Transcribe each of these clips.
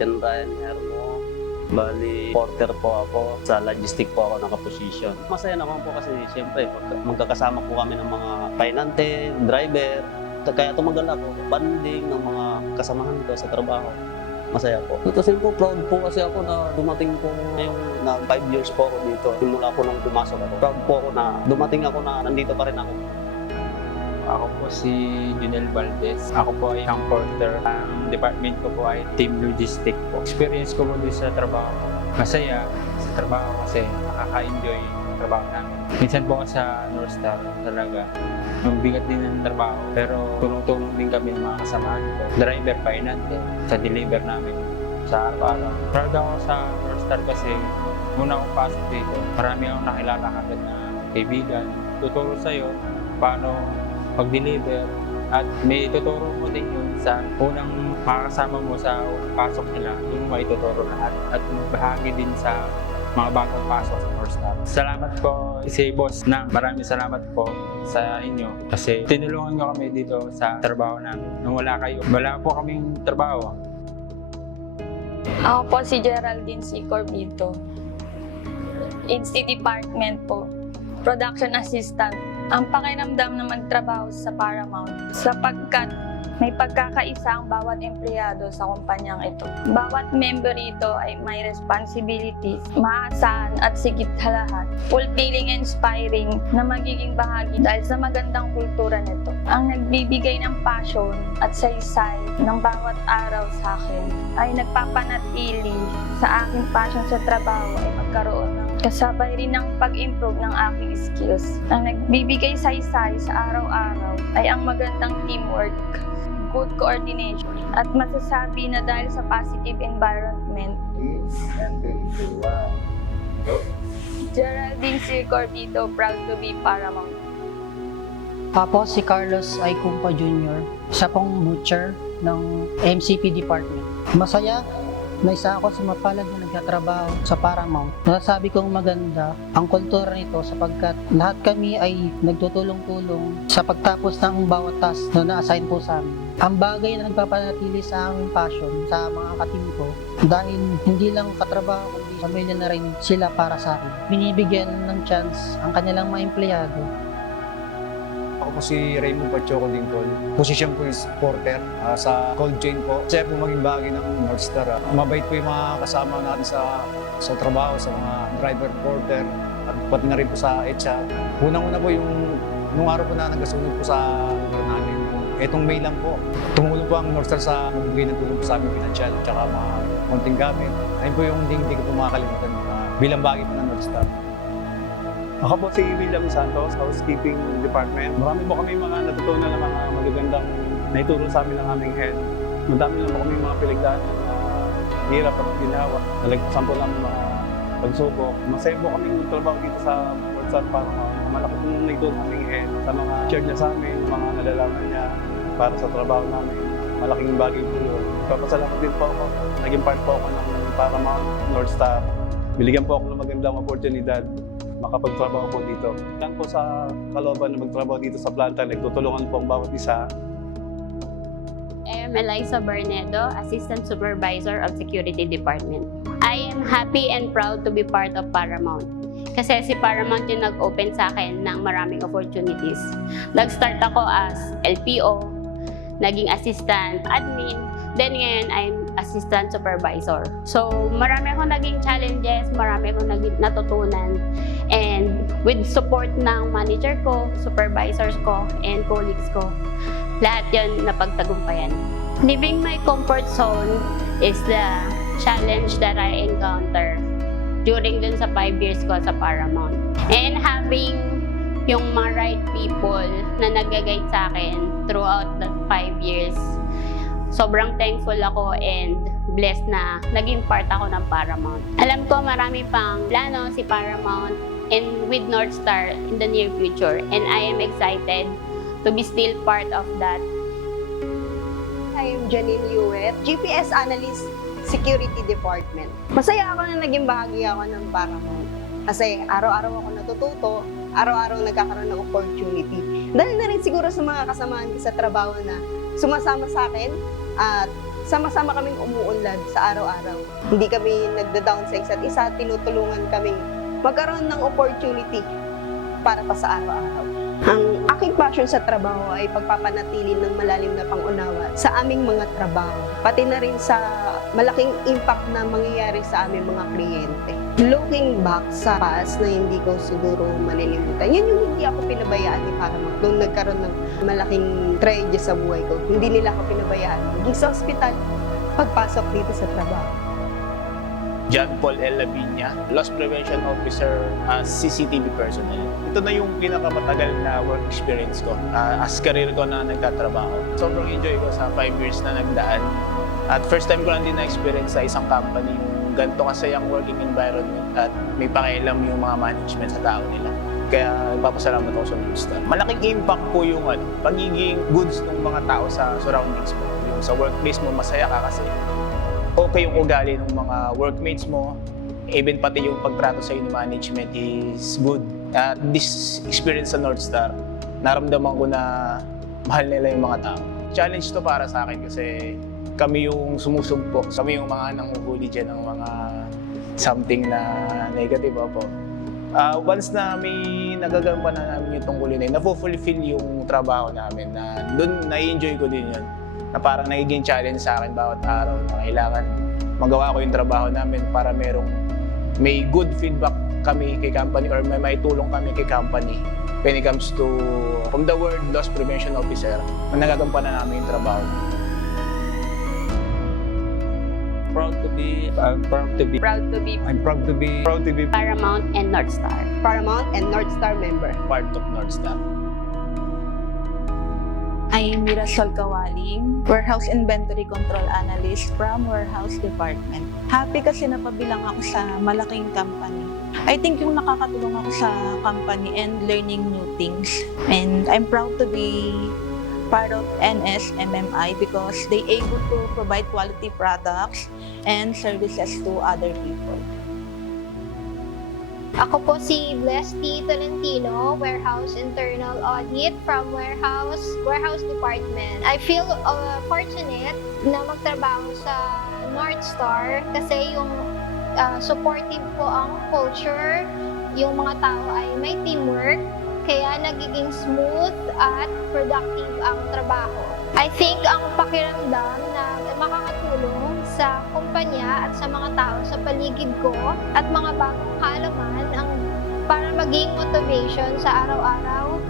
John Ryan Hermo. Bali, porter po ako. Sa logistic po ako nakaposisyon. Masaya naman po kasi siyempre magkakasama po kami ng mga painante, driver. Kaya tumagal ako, banding ng mga kasamahan ko sa trabaho. Masaya po. Tutusin po, proud po kasi ako na dumating po ngayong na 5 years po ako dito. Simula po nung pumasok ako. Proud po ako na dumating ako na nandito pa rin ako. Ako po si Junel Valdez. Ako po ay isang porter. Ang department ko po ay team logistic po. Experience ko po din sa trabaho. Masaya sa trabaho kasi nakaka-enjoy yung trabaho namin. Minsan po sa North Star talaga. Mabigat din ang trabaho pero tulong-tulong din kami ng mga kasamahan ko. Driver, painante sa deliver namin sa araw-araw. Proud ako sa North Star kasi muna akong pasok dito. Marami akong nakilala agad na kaibigan. Tuturo sa'yo paano mag-deliver at may tuturo mo din yun sa unang makakasama mo sa pasok nila. Doon mo ituturo lahat at bahagi din sa mga bagong pasok sa North Star. Salamat po si Boss Nang. Maraming salamat po sa inyo kasi tinulungan nyo kami dito sa trabaho namin. Nung wala kayo, wala po kaming trabaho. Ako po si Geraldine C. Corbito. Agency Department po. Production Assistant. Ang pakiramdam na magtrabaho sa Paramount sapagkat may pagkakaisa ang bawat empleyado sa kumpanyang ito. Bawat member rito ay may responsibilities, maasahan at sigit sa lahat. Fulfilling and inspiring na magiging bahagi dahil sa magandang kultura nito. Ang nagbibigay ng passion at saysay ng bawat araw sa akin ay nagpapanatili sa aking passion sa trabaho ay magkaroon ng kasabay rin ng pag-improve ng aking skills. Ang nagbibigay saysay sa araw-araw ay ang magandang teamwork, good coordination, at masasabi na dahil sa positive environment. Geraldine C. Corbito, proud to be Paramount. Ako si Carlos Aycumpa Jr., isa pong butcher ng MCP Department. Masaya na isa ako sa mapalad na nagtatrabaho sa Paramount. Nasasabi kong maganda ang kultura nito sapagkat lahat kami ay nagtutulong-tulong sa pagtapos ng bawat task na na-assign po sa amin. Ang bagay na nagpapanatili sa aming passion sa mga katim ko dahil hindi lang katrabaho kundi pamilya na rin sila para sa akin. Binibigyan ng chance ang kanilang mga empleyado. Ako po si Raymond Pachoco Lincoln. Posisyon ko is porter sa cold chain po. Kasi po maging bahagi ng North Star. Mabait po yung mga kasama natin sa trabaho, sa mga driver, porter, at pati na rin po sa HR. Unang-una po nung araw po na nagkasunod po sa lugar namin. Etong May lang po. Tumulong po ang North Star sa magbigay ng tulong po sa aming pinansyal at saka mga konting gamit. Ayun po yung hindi ko po makakalimutan bilang bahagi po ng North Star. Ako po si William Santos, Housekeeping Department. Marami po kami mga natutunan ng mga magagandang naituro sa amin ng aming head. Madami lang po kami mga pinagdaanan na hirap at ginawa. Nalagpasan po lang mga pagsubok. Masaya po kami magtrabaho dito sa Portsar para malaki po nung naituro ng aming head sa mga share niya sa amin, mga nalalaman niya para sa trabaho namin. Malaking bagay po yun. Papasalamat din po ako. Naging part po ako ng Paramount North Star. Binigyan po ako ng magandang oportunidad makapagtrabaho po dito. Yan po sa kalooban na magtrabaho dito sa planta, nagtutulungan po ang bawat isa. I am Eliza Barnedo, Assistant Supervisor of Security Department. I am happy and proud to be part of Paramount. Kasi si Paramount yung nag-open sa akin ng maraming opportunities. Nag-start ako as LPO, naging assistant, admin, then ngayon I'm assistant supervisor. So marami akong naging challenges, marami akong naging natutunan. And with support ng manager ko, supervisors ko, and colleagues ko, lahat yun napagtagumpayan. Leaving my comfort zone is the challenge that I encounter during dun sa 5 years ko sa Paramount. And having yung mga right people na nag-guide sa akin throughout that 5 years, sobrang thankful ako and blessed na naging part ako ng Paramount. Alam ko marami pang plano si Paramount and with North Star in the near future, and I am excited to be still part of that. I am Janine Yuet, GPS Analyst, Security Department. Masaya ako na naging bahagi ako ng Paramount. Kasi araw-araw ako natututo, araw-araw nagkakaroon ng opportunity. Dahil na rin siguro sa mga kasamahan ko sa trabaho na sumasama sa akin at sama-sama kaming umuunlad sa araw-araw. Hindi kami nagda-down sa isa't isa, tinutulungan kaming magkaroon ng opportunity para pa sa araw-araw. Ang aking passion sa trabaho ay pagpapanatili ng malalim na pangunawa sa aming mga trabaho, pati na rin sa malaking impact na mangyayari sa aming mga kliyente. Looking back sa past na hindi ko siguro malilimutan, yan yung hindi ako pinabayaan ni Paramount. Nung nagkaroon ng malaking tragedy sa buhay ko, hindi nila ako pinabayaan. Maging sa ospital, pagpasok dito sa trabaho. John Paul L. Lavinia, Loss Prevention Officer as CCTV personnel. Ito na yung pinakamatagal na work experience ko as career ko na nagtatrabaho. Sobrang enjoy ko sa 5 years na nagdaan. At first time ko lang din na-experience sa isang company yung ganito kasayang working environment at may pakialam yung mga management sa tao nila. Kaya ipapasalamat ako sa Northstar. Malaking impact po yung pagiging goods ng mga tao sa surroundings mo. Yung sa workplace mo, masaya ka kasi okay yung ugali ng mga workmates mo, even pati yung pagtrato sa ni management is good. At this experience sa Northstar, naramdaman ko na mahal nila yung mga tao. Challenge to para sa akin kasi kami yung sumusugpo. Kami yung mga nanguhuli dyan ng mga something na negative po. Once na may nagagampanan na namin yung tungkulin na yun, na-fulfill yung trabaho namin na doon na-enjoy ko din yun. Na parang nagiging challenge sa akin bawat araw na kailangan magawa ko yung trabaho namin para may good feedback kami kay company or may tulong kami kay company when it comes to from the word loss prevention officer na nagagampanan namin yung trabaho. I'm proud to be Proud to be I'm proud to be Paramount and Northstar. Paramount and Northstar member. Part of Northstar. I'm Mirasol Kawaling, Warehouse Inventory Control Analyst from Warehouse Department. Happy kasi napabilang ako sa malaking company. I think yung nakakatulong ako sa company and learning new things. And I'm proud to be part of NSMMI because they able to provide quality products and services to other people. Ako po si Blesty Tolentino, Warehouse Internal Audit from Warehouse Department. I feel fortunate na magtrabaho sa Northstar kasi yung supportive po ang culture, yung mga tao ay may teamwork, kaya nagiging smooth at productive ang trabaho. I think ang pakiramdam na makakatulong sa kumpanya at sa mga tao sa paligid ko at mga bagong kaalaman ang para maging motivation sa araw-araw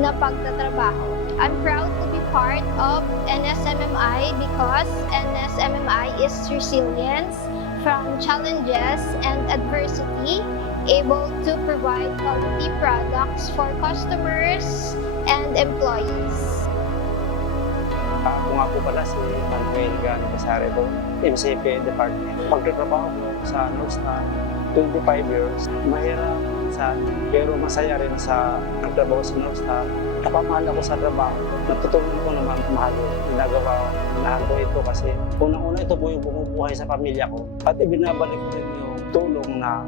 na pagtatrabaho. I'm proud to be part of NSMMI because NSMMI is resilience from challenges and adversity, able to provide quality products for customers and employees. Ako nga po pala si Manuel Gano Casarito, MCP Department. Pagtatrabaho ko sa Northstar, 25 years. Mahirap minsan, pero masaya rin sa nagtrabaho sa Northstar. Napamahal ako sa trabaho. Natutunan ko naman mahal yung ginagawa ko ito kasi unang-una ito po yung bumubuhay sa pamilya ko. At ibinabalik ko rin yung tulong na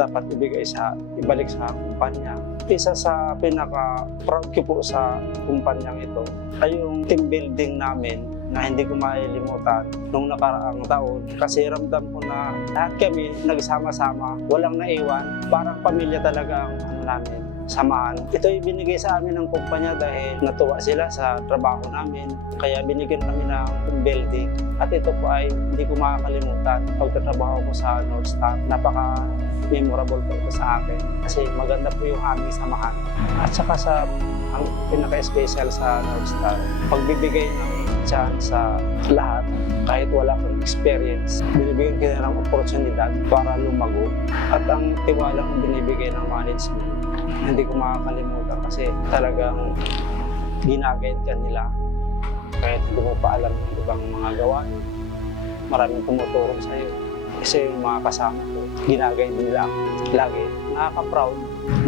dapat ibalik sa kumpanya. Isa sa pinaka-proud ko po sa kumpanyang ito ay yung team building namin na hindi ko malilimutan nung nakaraang taon. Kasi ramdam ko na lahat kami nagsama-sama, walang naiwan. Parang pamilya talaga ang namin, samahan. Ito ay binigay sa amin ng kumpanya dahil natuwa sila sa trabaho namin. Kaya binigyan kami ng team building. At ito po ay hindi ko makakalimutan pagtatrabaho ko sa Northstar. Napaka-memorable po ito sa akin kasi maganda po yung aming samahan. At saka ang pinaka-special sa Northstar, pagbibigay ng chance sa lahat, kahit wala kang experience, binibigyan kita ng oportunidad para lumago. At ang tiwalang binibigay ng management, hindi ko makakalimutan kasi talagang ginagayad ka nila. Kahit hindi mo pa alam yung ibang mga gawain, maraming tumutulong sa iyo. Kasi yung mga kasama ko, ginagayad nila lagi. Nakaka-proud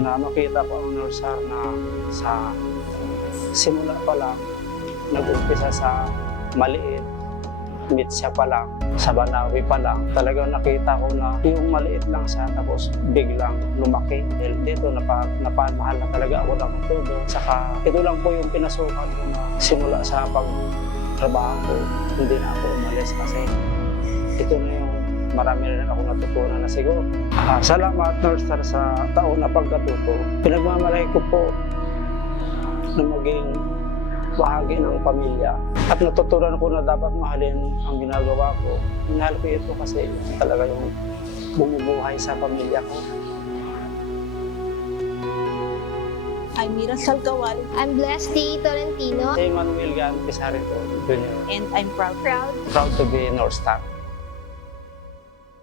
na makita ko ang Northstar na sa simula pa lang, nag-umpisa sa maliit, meet siya pa lang, sa Banawi pa lang, talagang nakita ko na yung maliit lang siya tapos biglang lumaki. Dito napamahal na talaga ako ng todo. Saka ito lang po yung pinasukan ko na simula sa trabaho ko, hindi na ako umalis kasi ito na yung marami rin ako natutunan na siguro. Salamat, North Star, sa taon na pagkatuto. Pinagmamalaki ko po na maging bahagi ng pamilya. At natutunan ko na dapat mahalin ang ginagawa ko. Minahal ko ito kasi talaga yung bumubuhay sa pamilya ko. I'm Mira Salcawal, I'm Blessty Tolentino. Si Manuel Gan Pizarro Jr. and I'm proud Proud Proud to be North Star.